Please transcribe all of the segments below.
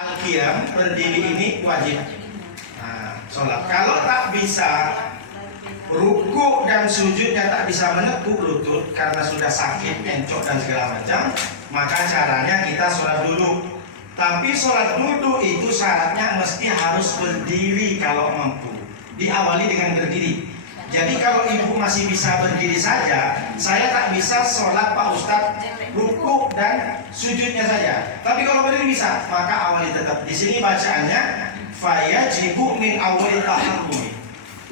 Al-qiyam, berdiri ini wajib. Nah, sholat. Kalau tak bisa ruku dan sujudnya, tak bisa menekuk lutut karena sudah sakit, mencok dan segala macam, maka caranya kita sholat dulu. Tapi sholat duduk itu syaratnya mesti harus berdiri kalau mampu. Diawali dengan berdiri. Jadi kalau ibu masih bisa berdiri saja, saya tak bisa sholat Pak Ustadz ruku dan sujudnya saja. Tapi kalau berdiri bisa, maka awali tetap. Di sini bacaannya fayajibu min awal tahammuli.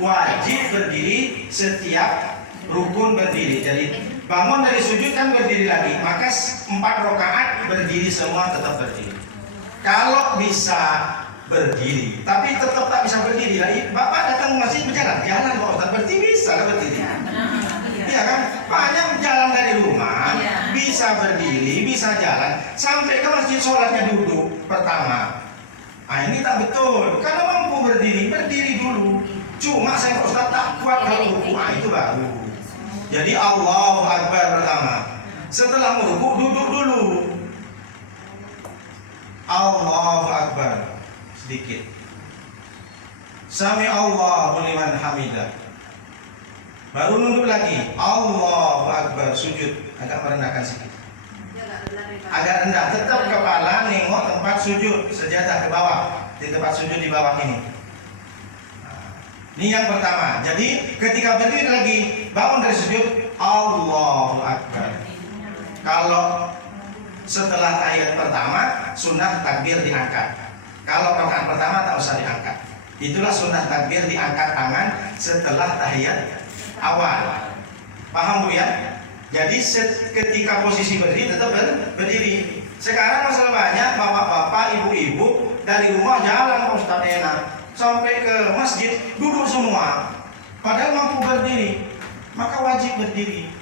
Wajib berdiri setiap rukun berdiri. Jadi bangun dari sujud kan berdiri lagi, maka 4 rakaat berdiri semua, tetap berdiri. Kalau bisa berdiri, tapi tetap tak bisa berdiri lagi, Bapak datang ke masjid berjalan, jalan Pak Ustaz, berarti bisa lah berdiri. Iya kan? Banyak jalan dari rumah, bisa berdiri, bisa jalan, sampai ke masjid sholatnya duduk pertama. Nah ini tak betul, kalau mampu berdiri, berdiri dulu. Cuma saya Pak Ustaz tak kuat kalau ruku, itu baru. Jadi Allahu Akbar pertama. Setelah ruku duduk dulu. Allahu Akbar sedikit. Sami Allahu liman hamidah. Baru nunduk lagi. Allahu Akbar, sujud, agak merendahkan sedikit. Agak rendah, tetap kepala nengok tempat sujud, sejadah ke bawah, di tempat sujud di bawah ini. Ini yang pertama. Jadi ketika berdiri lagi, bangun dari sujud, Allahu Akbar. Kalau setelah tahiyat pertama, sunnah takbir diangkat. Kalau rakaat pertama tak usah diangkat. Itulah sunnah takbir, diangkat tangan setelah tahiyat awal. Paham Bu ya? Jadi ketika posisi berdiri tetap berdiri. Sekarang masalah banyak bapak-bapak, ibu-ibu dari rumah jalan Pak Ustaz enak, sampai ke masjid duduk semua. Padahal mampu berdiri, maka wajib berdiri.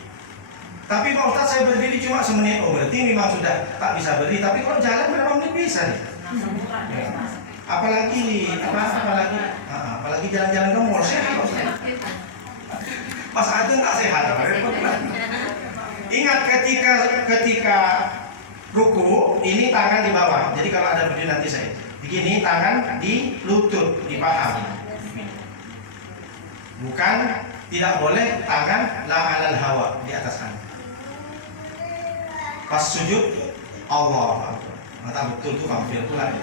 Tapi Pak Ustaz saya berdiri cuma semenit, oh berarti memang sudah tak bisa berdiri. Tapi kalau jalan berapa menit bisa nih? Ya. Apalagi jalan-jalan ke mall sehat Pak Ustaz. Pas aja tak sehat. Ingat ketika ruku ini tangan di bawah. Jadi kalau ada video nanti saya begini, tangan di lutut, di paha. Bukan, tidak boleh tangan la alal hawa, di atas tangan. Pas sujud Allah Akbar. Mata betul tuh hampir pula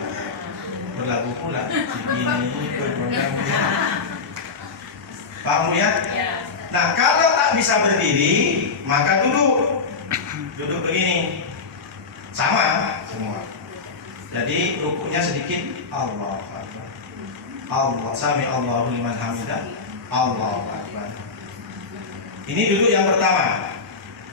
berlagu pula begini bergondang. Paham ya? Nah kalau tak bisa berdiri maka duduk begini sama semua. Jadi rukunya sedikit Allah Akbar. Allah sami Allahu liman hamidah. Allah Akbar. Ini duduk yang pertama.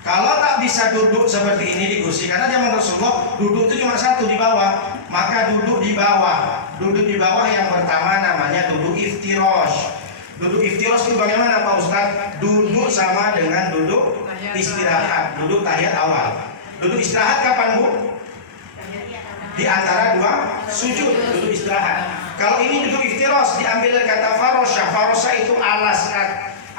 Kalau tak bisa duduk seperti ini di kursi, karena zaman Rasulullah duduk itu cuma satu di bawah, maka duduk di bawah. Duduk di bawah yang pertama namanya duduk iftirash. Duduk iftirash itu bagaimana Pak Ustaz? Duduk sama dengan duduk istirahat, duduk tahiyat awal. Duduk istirahat kapan Bu? Di antara dua sujud, duduk istirahat. Kalau ini duduk iftirash, diambil dari kata farosha. Farosha itu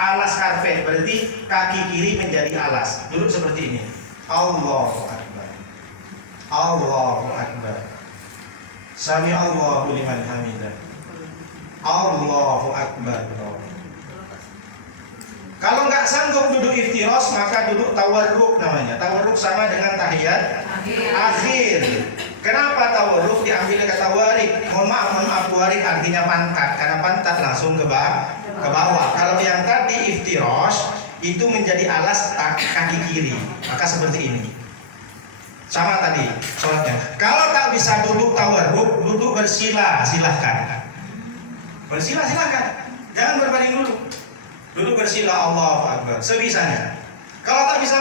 alas karpet, berarti kaki kiri menjadi alas. Duduk seperti ini. Allahu Akbar. Allahu Akbar. Sami Allahu liman hamidah. Allahu Akbar. Kalau nggak sanggup duduk iftirash, maka duduk tawarruk namanya. Tawarruk sama dengan tahiyat akhir. Kenapa tawarruk diambil kata warik? Mohon maaf, warik artinya pantat, karena pantat langsung ke bawah. Kalau yang tadi iftirash itu menjadi alas kaki kiri, maka seperti ini. Sama tadi sholatnya. Kalau tak bisa duduk tawarruk, duduk bersila, silahkan. Bersila silahkan. Jangan berbaring dulu. Duduk bersila Allahu Akbar sebisanya. Kalau tak bisa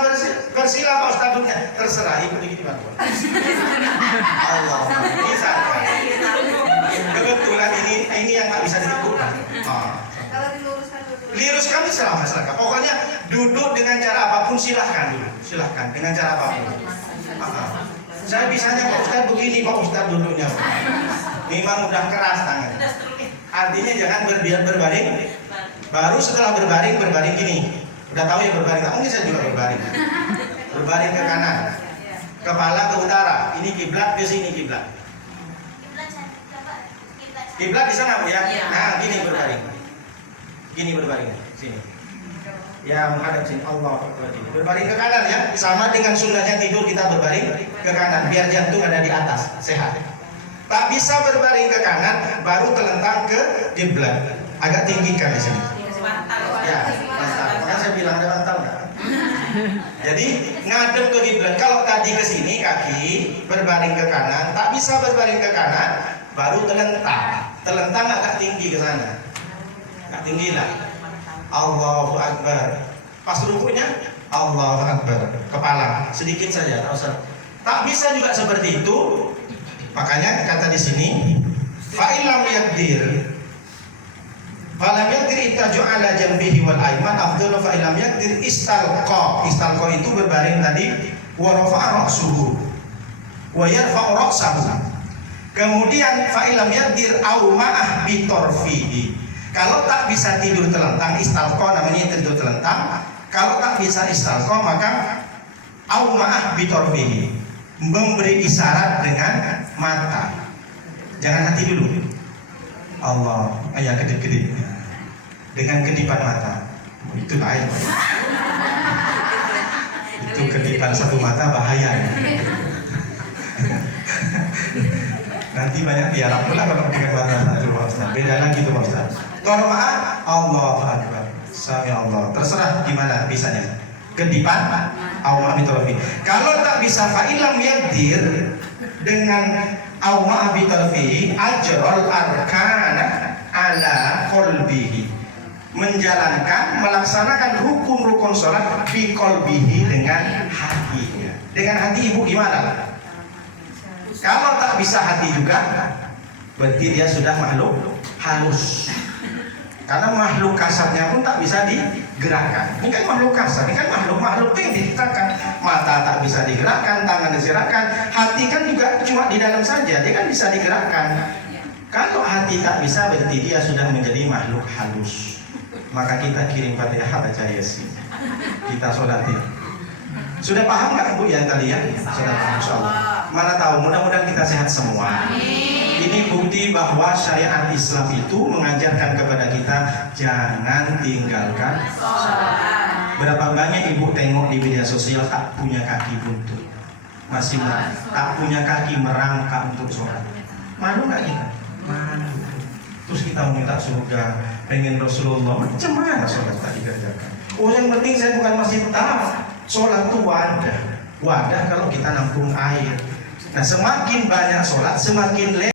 bersila Pak Ustaz duduknya terserah, ikut di mana. Allah bisa. Kebetulan ini yang tak bisa dilakukan. Kalau diluruskan dulu. Luruskan silahkan. Pokoknya duduk dengan cara apapun silahkan dulu. Silahkan dengan cara apapun. Saya bisanya Pak Ustaz begini Pak Ustaz duduknya. Memang udah keras tangan. Artinya jangan berbaring. Baru setelah berbaring gini. Udah tahu ya berbaring, tak mungkin saya juga berbaring. Berbaring ke kanan, kepala ke utara. Ini kiblat, ke sini kiblat. Kiblat di sana Bu ya. Iya. Nah, gini berbaring. Gini berbaring sini. Ya menghadap sini. Allah Akbar. Berbaring ke kanan ya. Sama dengan sunnahnya tidur kita berbaring ke kanan biar jantung ada di atas, sehat. Tak bisa berbaring ke kanan baru telentang ke kiblat. Agak tinggikan di sini. Ya, mantap. Makanya saya bilang ada bantal enggak? Jadi ngadep ke kiblat. Kalau tadi ke sini kaki berbaring ke kanan, tak bisa berbaring ke kanan, baru telentang. Telentang agak tinggi ke sana. Agak tinggi lah. Allahu Akbar. Pas rukunya Allahu Akbar. Kepala sedikit saja, tak usah. Tak bisa juga seperti itu. Makanya kata di sini, fa illam yaqdir falam yaqdir itaju ala jambihi wal ayman afdalu fa illam yaqdir istalqa. Istalqa itu berbaring tadi wa rafa'a ra'suhu wa yarfa'u ra'sahu. Kemudian fa illam yaqdir au ma'ah bi tarfihi. Kalau tak bisa tidur telentang, istalqa namanya tidur telentang. Kalau tak bisa istalqa maka au ma'ah bi tarfihi, memberi isyarat dengan mata. Jangan hati dulu. Allah, ayah kedip-kedip dengan kedipan mata. Itu lain. Itu kedipan satu mata bahaya. Nanti banyak tiarap pula kalau dengan mata satu Pak Ustaz. Beda lagi tuh Pak Ustaz. Qira'ah Allahu Akbar. Sami Allah. Terserah gimana bisanya. Kedipan Allah bitarafi. Kalau tak bisa fa'ilam yaqdir dengan Allah bitarafi ajrul arkana ala qalbihi, menjalankan melaksanakan rukun-rukun sholat bi qalbihi dengan hatinya. Dengan hati ibu gimana? Kalau tak bisa hati juga berarti dia sudah makhluk halus. Karena makhluk kasarnya pun tak bisa digerakkan. Ini kan makhluk kasar, ini kan makhluk yang diciptakan. Mata tak bisa digerakkan, tangan digerakkan, hati kan juga cuma di dalam saja, dia kan bisa digerakkan. Kalau hati tak bisa berarti dia sudah menjadi makhluk halus. Maka kita kirim Fatihah baca Yasin. Kita sholatin. Sudah paham nggak Bu yang tadi ya? Sudah paham insyaallah. Mana tahu, mudah-mudahan kita sehat semua. Ini bukti bahwa syariat Islam itu mengajarkan kepada kita jangan tinggalkan sholat. Berapa banyak ibu tengok di media sosial tak punya kaki buntut, masih tak punya kaki merangkak untuk sholat. Malu nggak kita? Malu. Terus kita minta surga, pengen Rasulullah, macam mana sholat tak dikerjakan? Oh yang penting saya bukan masjid, sholat itu wadah. Wadah kalau kita nampung air. Nah semakin banyak sholat semakin